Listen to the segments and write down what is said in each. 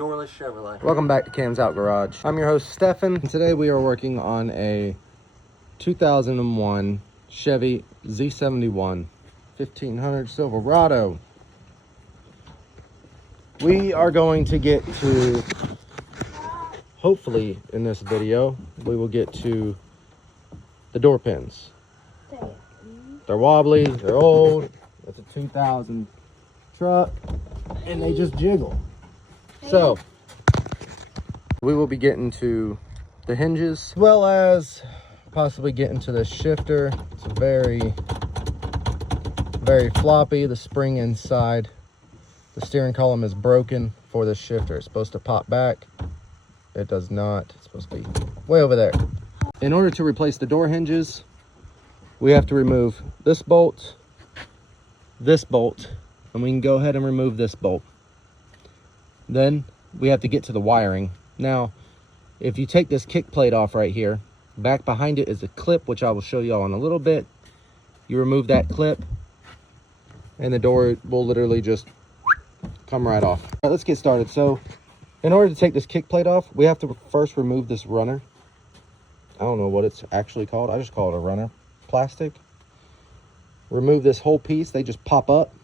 Doorless Chevrolet. Welcome back to Cam's Out Garage. I'm your host, Stefan, and today we are working on a 2001 Chevy Z71 1500 Silverado. We are going to get to, hopefully in this video, we will get to the door pins. They're wobbly, they're old, it's a 2000 truck, and they just jiggle. So, we will be getting to the hinges, as well as possibly getting to the shifter. It's very, very floppy. The spring inside the steering column is broken for the shifter. It's supposed to pop back. It does not. It's supposed to be way over there. In order to replace the door hinges, we have to remove this bolt, and we can go ahead and remove this bolt. Then we have to get to the wiring. Now, if you take this kick plate off right here, back behind it is a clip, which I will show y'all in a little bit. You remove that clip, and the door will literally just come right off. All right, let's get started. So, in order to take this kick plate off, we have to first remove this runner. I don't know what it's actually called. I just call it a runner. Plastic. Remove this whole piece. They just pop up.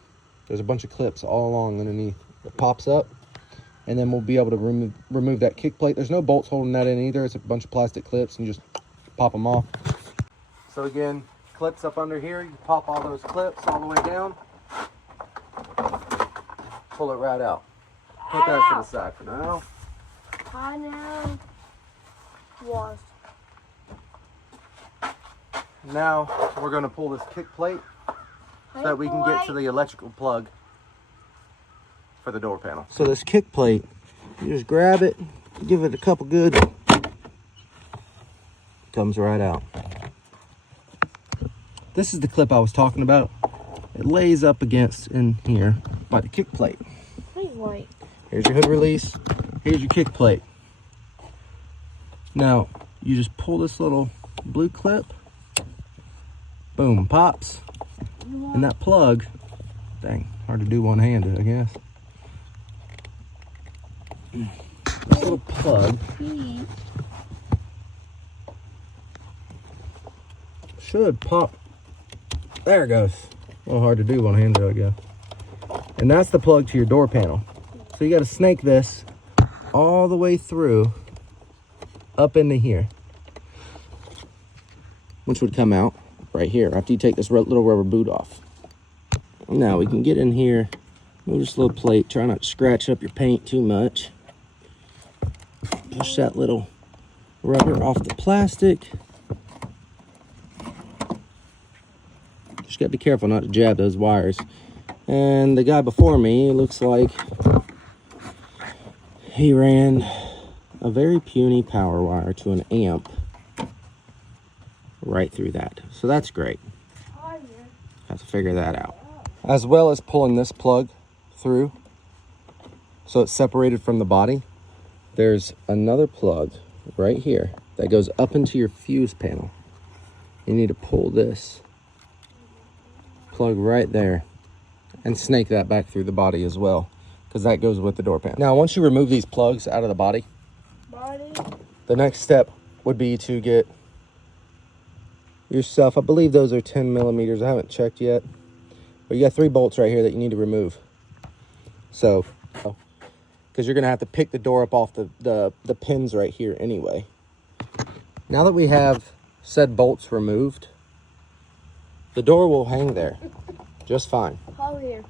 There's a bunch of clips all along underneath. It pops up. And then we'll be able to remove that kick plate. There's no bolts holding that in either. It's a bunch of plastic clips, and you just pop them off. So again, clips up under here. You pop all those clips all the way down. Pull it right out. Put that to the side for now. I know. Was. Now we're going to pull this kick plate so that we can get to the electrical plug for the door panel. So this kick plate, you just grab it, give it a couple good, comes right out. This is the clip I was talking about. It lays up against in here by the kick plate. Wait. Here's your hood release. Here's your kick plate. Now you just pull this little blue clip. Boom, pops. And that plug, dang, hard to do one-handed, I guess. This little plug should pop. There it goes. A little hard to do one-handed, I guess. And that's the plug to your door panel. So you got to snake this all the way through up into here, which would come out right here after you take this little rubber boot off. Now we can get in here, move this little plate, try not to scratch up your paint too much. Push that little rubber off the plastic. Just gotta be careful not to jab those wires. And the guy before me, it looks like he ran a very puny power wire to an amp right through that. So that's great. Have to figure that out. As well as pulling this plug through so it's separated from the body. There's another plug right here that goes up into your fuse panel. You need to pull this plug right there and snake that back through the body as well, because that goes with the door panel. Now, once you remove these plugs out of the body, the next step would be to get yourself, I believe those are 10 millimeters. I haven't checked yet, but you got 3 bolts right here that you need to remove. So, because you're going to have to pick the door up off the pins right here anyway. Now that we have said bolts removed, the door will hang there just fine. Hold here.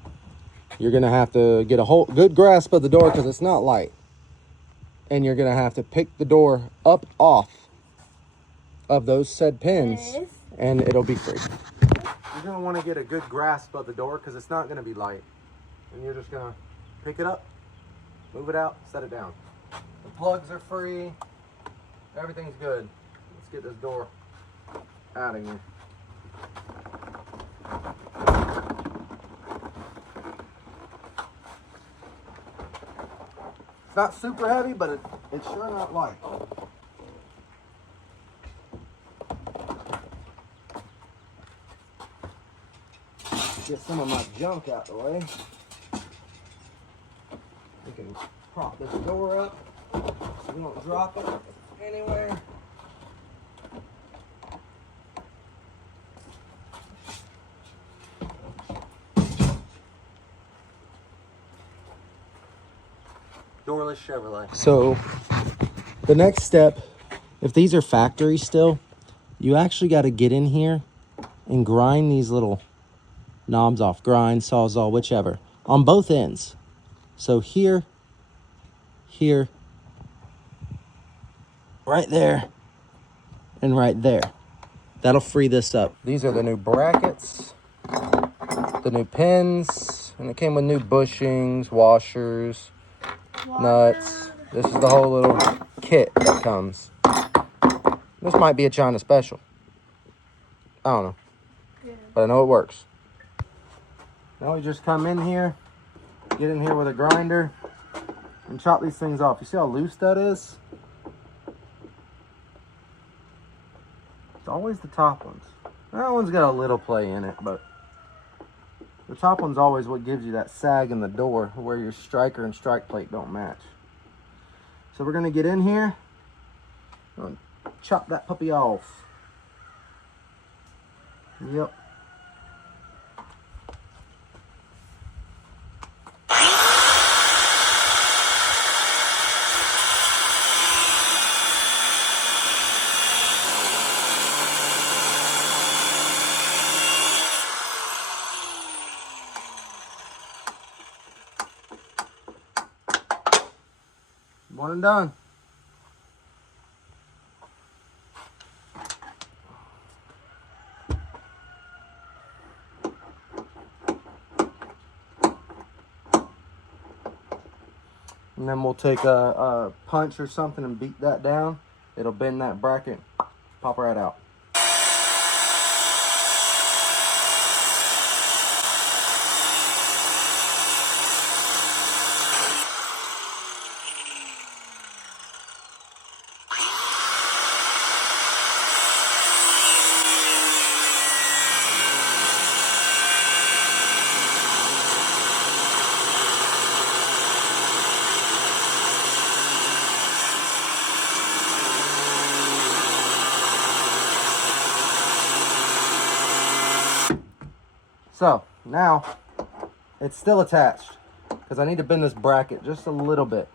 You're going to have to get a good grasp of the door because it's not light. And you're going to have to pick the door up off of those said pins, and it'll be free. You're going to want to get a good grasp of the door because it's not going to be light. And you're just going to pick it up, move it out, set it down. The plugs are free. Everything's good. Let's get this door out of here. It's not super heavy, but it's sure not light. Get some of my junk out the way. We can prop this door up so we don't drop it anywhere. Doorless Chevrolet. So the next step, if these are factory still, you actually got to get in here and grind these little knobs off. Grind, sawzall, whichever, on both ends. So here, here, right there, and right there. That'll free this up. These are the new brackets, the new pins, and it came with new bushings, washers, nuts. This is the whole little kit that comes. This might be a China special. I don't know. Yeah. But I know it works. Now we just come in here, get in here with a grinder, and chop these things off. You see how loose that is? It's always the top ones. That one's got a little play in it, but the top one's always what gives you that sag in the door where your striker and strike plate don't match. So we're gonna get in here and chop that puppy off. Yep. One and done. And then we'll take a punch or something and beat that down. It'll bend that bracket, pop right out. So now it's still attached because I need to bend this bracket just a little bit.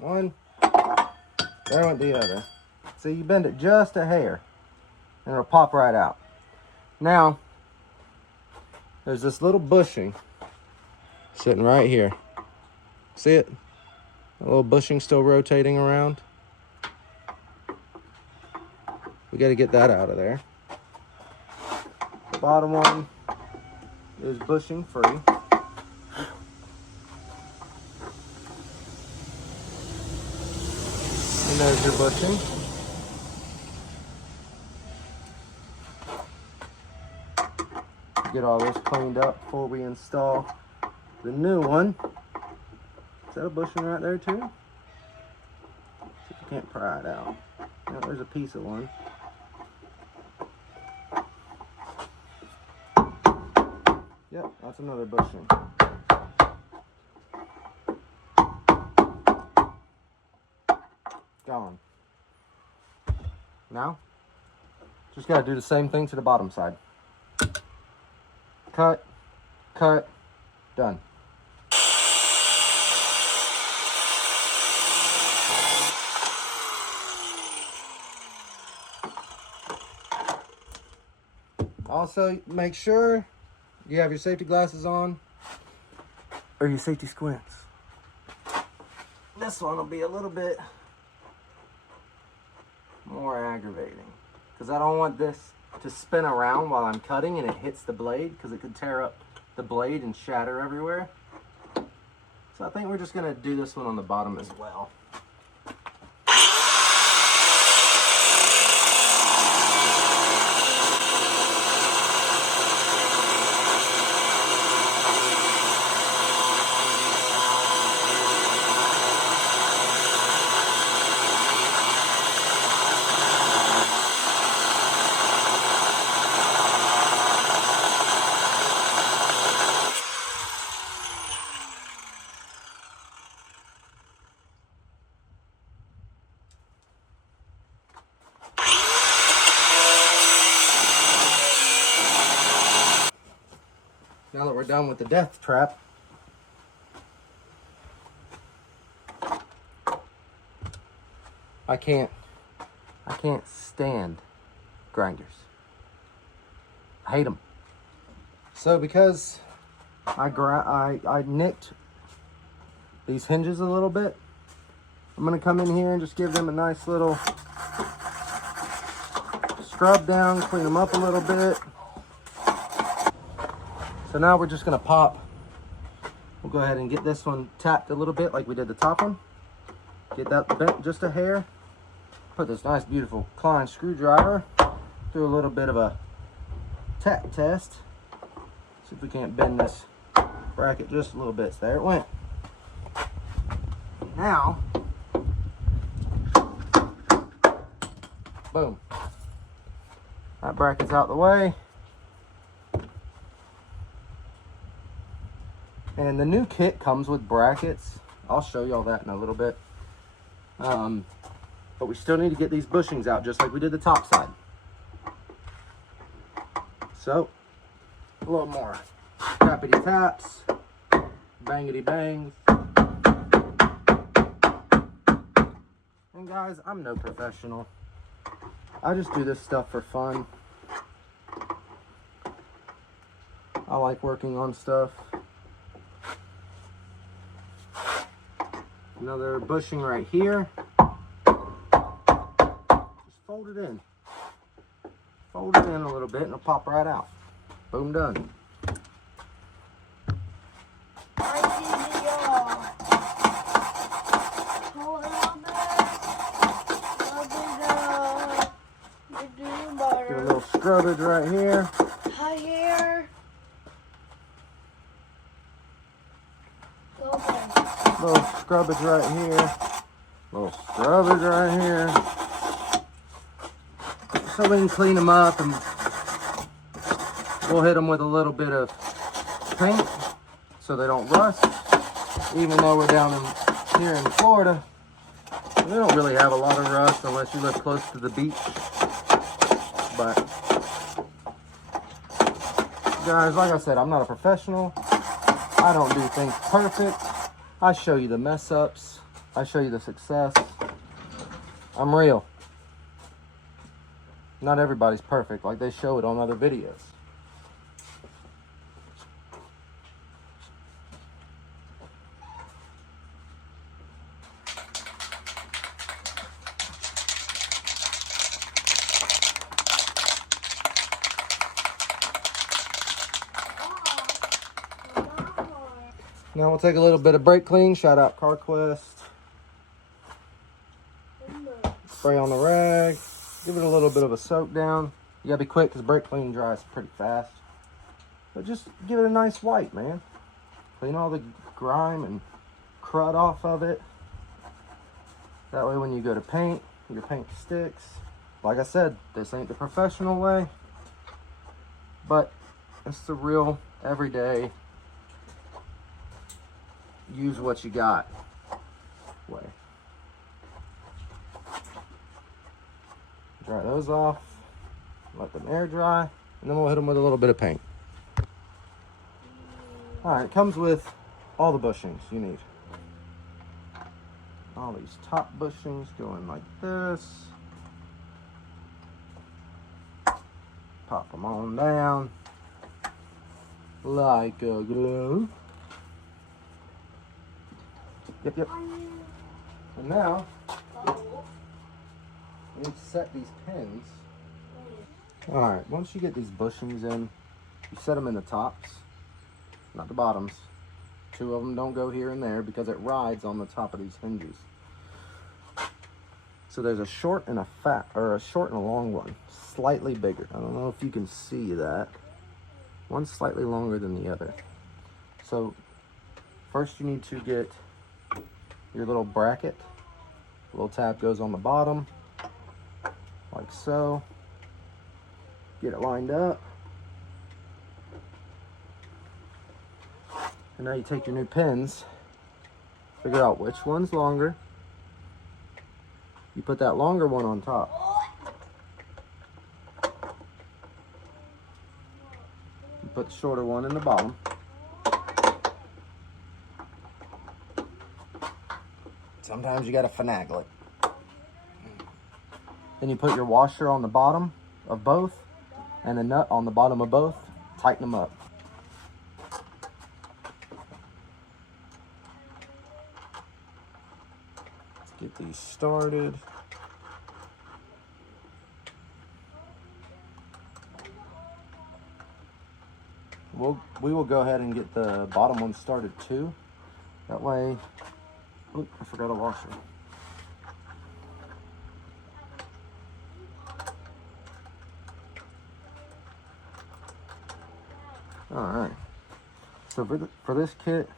One, there went the other. So you bend it just a hair and it'll pop right out. Now, there's this little bushing sitting right here. See it? A little bushing still rotating around. We got to get that out of there. The bottom one is bushing free. And there's your bushing. Get all this cleaned up before we install the new one. Is that a bushing right there too? See if you can't pry it out. No, there's a piece of one. Yep, that's another bushing. Gone. Now, just gotta do the same thing to the bottom side. Cut, cut, done. Also, make sure you have your safety glasses on or your safety squints. This one will be a little bit more aggravating because I don't want this to spin around while I'm cutting and it hits the blade because it could tear up the blade and shatter everywhere. So I think we're just going to do this one on the bottom as well. we're done with the death trap. I can't stand grinders. I hate them. So because I nicked these hinges a little bit, I'm gonna come in here and just give them a nice little scrub down, clean them up a little bit. So now we're just gonna pop. We'll go ahead and get this one tapped a little bit like we did the top one. Get that bent just a hair. Put this nice beautiful Klein screwdriver through a little bit of a tack test. See if we can't bend this bracket just a little bit. So there it went. Now, boom. That bracket's out the way. And the new kit comes with brackets. I'll show you all that in a little bit. But we still need to get these bushings out just like we did the top side. So, a little more tappity taps, bangity bangs. And guys, I'm no professional. I just do this stuff for fun. I like working on stuff. Another bushing right here. Just fold it in. Fold it in a little bit and it'll pop right out. Boom, done. Do a little scrubbage right here. Hi here. Little scrubbage right here. Little scrubbage right here. So we can clean them up, and we'll hit them with a little bit of paint so they don't rust. Even though we're down here in Florida, we don't really have a lot of rust unless you live close to the beach. But guys, like I said, I'm not a professional. I don't do things perfect. I show you the mess ups. I show you the success. I'm real. Not everybody's perfect like they show it on other videos. Now we'll take a little bit of brake clean. Shout out CarQuest. Spray on the rag. Give it a little bit of a soak down. You gotta be quick because brake clean dries pretty fast. But just give it a nice wipe, man. Clean all the grime and crud off of it. That way when you go to paint, your paint sticks. Like I said, this ain't the professional way, but it's the real everyday use what you got way. Dry those off, let them air dry, and then we'll hit them with a little bit of paint. Alright, it comes with all the bushings you need. All these top bushings going like this. Pop them on down like a glue. Yep. And now, we need to set these pins. Alright, once you get these bushings in, you set them in the tops, not the bottoms. 2 of them don't go here and there because it rides on the top of these hinges. So there's a short and a short and a long one, slightly bigger. I don't know if you can see that. One's slightly longer than the other. So first you need to get your little bracket. A little tab goes on the bottom, like so. Get it lined up. And now you take your new pins, figure out which one's longer. You put that longer one on top. You put the shorter one in the bottom. Sometimes you gotta finagle it. Then you put your washer on the bottom of both and a nut on the bottom of both. Tighten them up. Let's get these started. We will go ahead and get the bottom one started too. That way, oh, I forgot a washer. All right. So for this kit,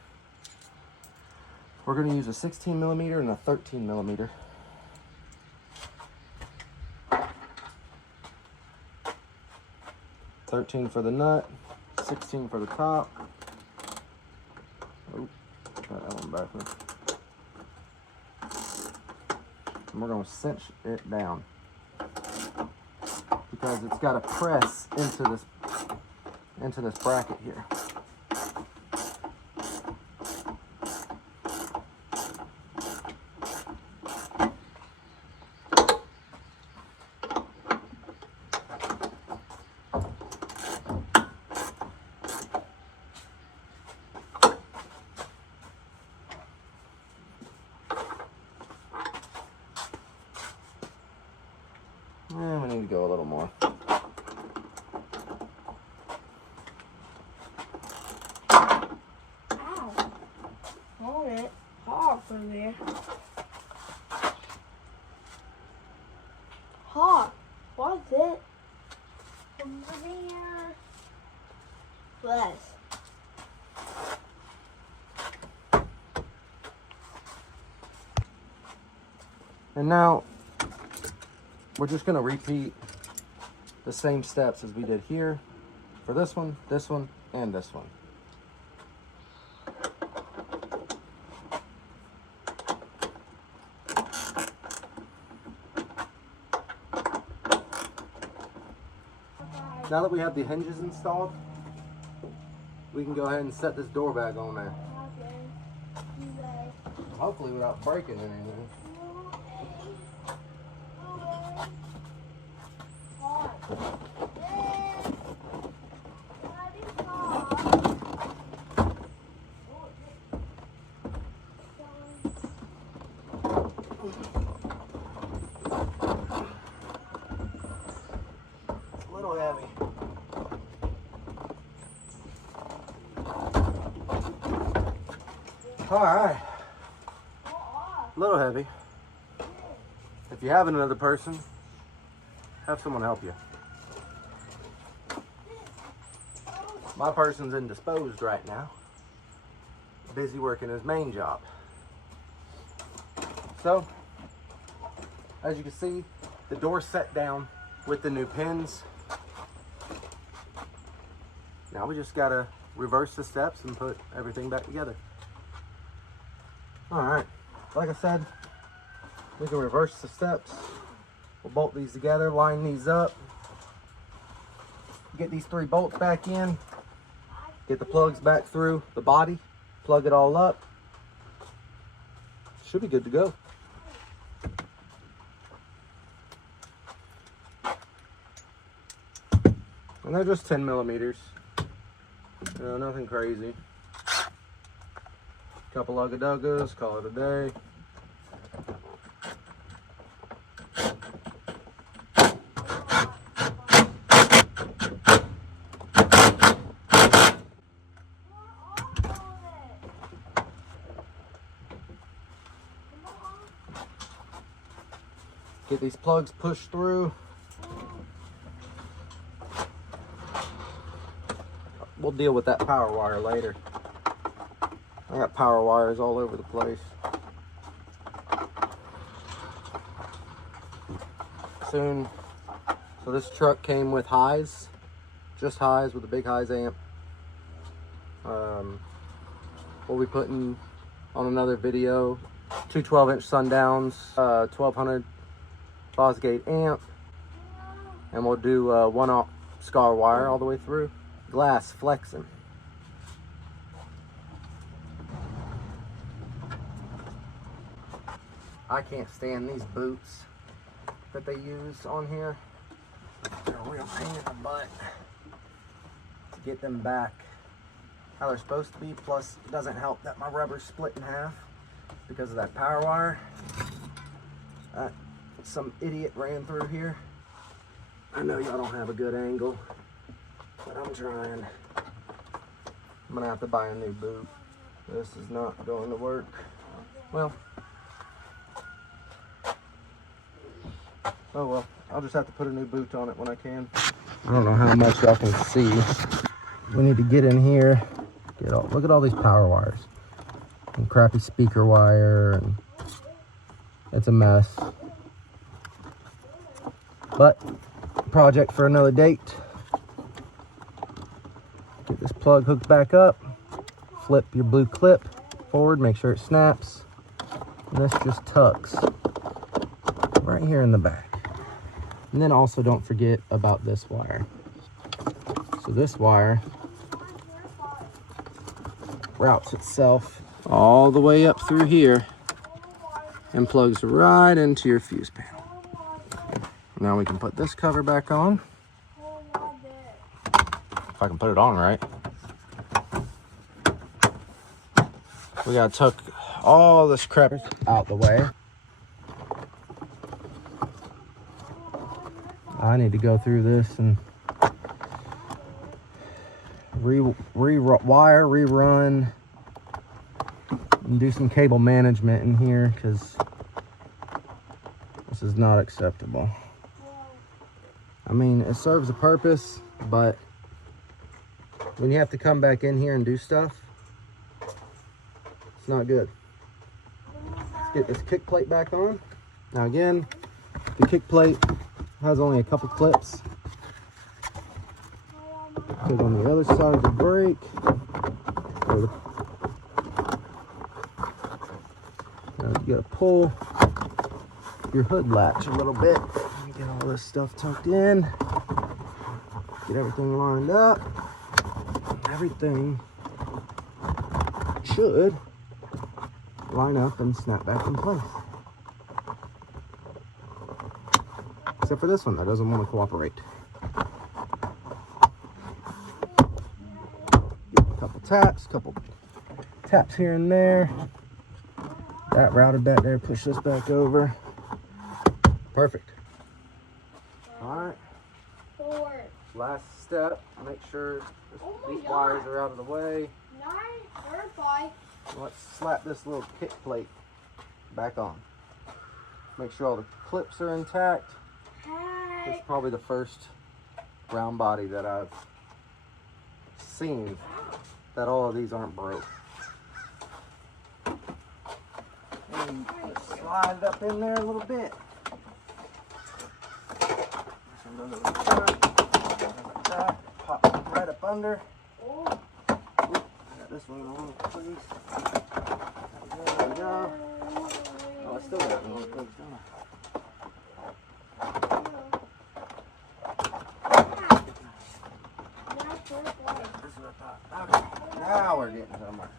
we're going to use a 16 millimeter and a 13 millimeter. $13 for the nut, 16 for the top. Oh, got that one backwards. And we're going to cinch it down because it's got to press into this bracket here. And we need to go a little more. Ow. Hold it. Hard for there. Hard. What's it? Over there. Bless. And now we're just going to repeat the same steps as we did here for this one, and this one. Now that we have the hinges installed, we can go ahead and set this door back on there. Hopefully without breaking anything. A little heavy. All right. A little heavy. If you have another person, have someone help you. My person's indisposed right now. Busy working his main job. So, as you can see, the door's set down with the new pins. Now we just gotta reverse the steps and put everything back together. All right, like I said, we can reverse the steps. We'll bolt these together, line these up, get these 3 bolts back in, get the plugs back through the body, plug it all up. Should be good to go. And they're just 10 millimeters. You know, nothing crazy. Couple ugga-duggas, call it a day. Get these plugs pushed through. We'll deal with that power wire later. I got power wires all over the place. Soon. So this truck came with highs, just highs with a big highs amp. We'll be putting on another video 2 12-inch sundowns, 1200 Fosgate amp, and we'll do 1/0 scar wire all the way through. Glass flexing. I can't stand these boots that they use on here. They're a real pain in the butt to get them back how they're supposed to be. Plus, it doesn't help that my rubber's split in half because of that power wire. Some idiot ran through here. I know y'all don't have a good angle, but I'm trying. I'm gonna have to buy a new boot. This is not going to work. Well, oh well, I'll just have to put a new boot on it when I can. I don't know how much y'all can see. We need to get in here. Look at all these power wires and crappy speaker wire, and it's a mess. But project for another date. Get this plug hooked back up. Flip your blue clip forward, make sure it snaps. And this just tucks right here in the back. And then also don't forget about this wire. So this wire routes itself all the way up through here and plugs right into your fuse panel. Now we can put this cover back on. If I can put it on right. We gotta tuck all this crap out the way. I need to go through this and rewire, rerun, and do some cable management in here because this is not acceptable. I mean, it serves a purpose, but when you have to come back in here and do stuff, it's not good. Let's get this kick plate back on. Now again, the kick plate has only a couple clips. Because on the other side of the brake, now you gotta pull your hood latch a little bit. Get all this stuff tucked in. Get everything lined up. Everything should line up and snap back in place. Except for this one that doesn't want to cooperate. Couple taps here and there. That routed that there, push this back over. Perfect. Alright. Last step, make sure these wires are out of the way. Let's slap this little kick plate back on. Make sure all the clips are intact. This is probably the first round body that I've seen that all of these aren't broke. And slide it up in there a little bit. Pop right up under. Got this one on, please. There we go. Oh, I still got it on, please, don't I? Okay, now we're getting somewhere.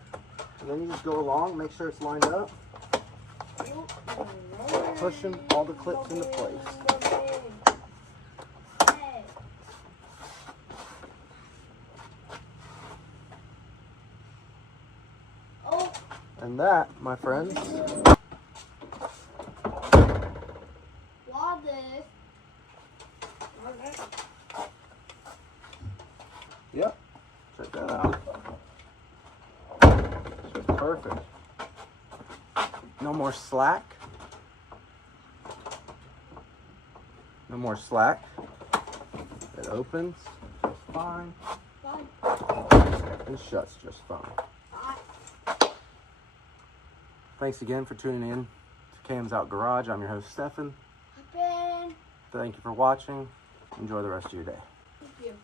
And then you just go along, make sure it's lined up. Start pushing all the clips into place. And that, my friends, yep, check that out. It's perfect. No more slack. No more slack. It opens just fine. And shuts just fine. Thanks again for tuning in to Cam's Out Garage. I'm your host, Stefan. Thank you for watching. Enjoy the rest of your day. Thank you.